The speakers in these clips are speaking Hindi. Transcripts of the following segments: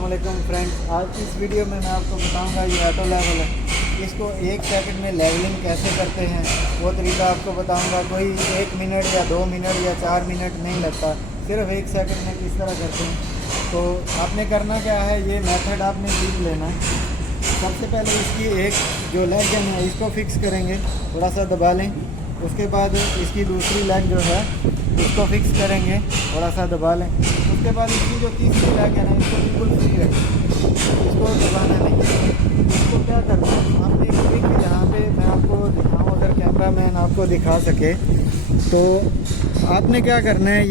अस्सलामुअलैकुम फ्रेंड्स, आज की इस वीडियो में मैं आपको बताऊंगा ये ऑटो लेवल है। इसको 1 सेकंड में लेवलिंग कैसे करते हैं वो तरीका आपको बताऊंगा। कोई 1 मिनट या 2 मिनट या 4 मिनट नहीं लगता, सिर्फ 1 सेकंड में किस तरह करते हैं। तो आपने करना क्या है, ये मेथड आपने सीख लेना है। सबसे पहले इसकी एक जो लेग है ना, इसको फिक्स करेंगे, थोड़ा सा दबा लें। उसके बाद इसकी दूसरी लेग जो है इसको फिक्स करेंगे, थोड़ा सा दबा लें। उसके बाद इसकी जो तीसरी लेग है ना, इसको बिल्कुल फ्री रखें, इसको दबाना नहीं है। इसको क्या करना है, आपने एक ट्रिक यहाँ पे मैं आपको दिखाऊँ, अगर कैमरा मैन आपको दिखा सके तो आपने क्या करना है,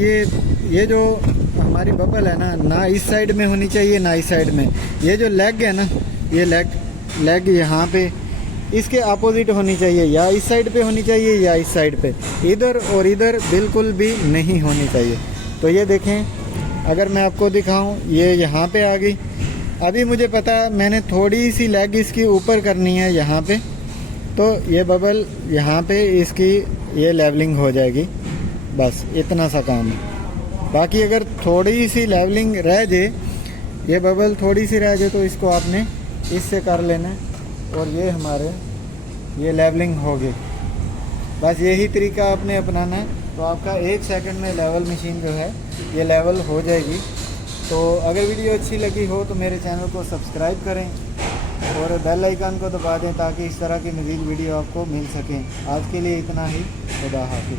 ये जो हमारी बबल है ना इस साइड में होनी चाहिए ना इस साइड में। ये जो लेग है ना, ये लेग यहाँ पे इसके अपोजिट होनी चाहिए, या इस साइड पे होनी चाहिए या इस साइड पे। इधर और इधर बिल्कुल भी नहीं होनी चाहिए। तो ये देखें, अगर मैं आपको दिखाऊं, ये यहाँ पे आ गई। अभी मुझे पता है मैंने थोड़ी सी लेग इसकी ऊपर करनी है यहाँ पे, तो ये बबल यहाँ पे इसकी ये लेवलिंग हो जाएगी। बस इतना सा काम है। बाकी अगर थोड़ी सी लेवलिंग रह जाए, ये बबल थोड़ी सी रह जाए, तो इसको आपने इससे कर लेना है और ये हमारे ये लेवलिंग हो गई। बस यही तरीका आपने अपनाना है, तो आपका 1 सेकंड में लेवल मशीन जो है ये लेवल हो जाएगी। तो अगर वीडियो अच्छी लगी हो तो मेरे चैनल को सब्सक्राइब करें और बेल आइकन को दबा दें, ताकि इस तरह की मज़ीद वीडियो आपको मिल सकें। आज के लिए इतना ही। खुदा हाफिज़।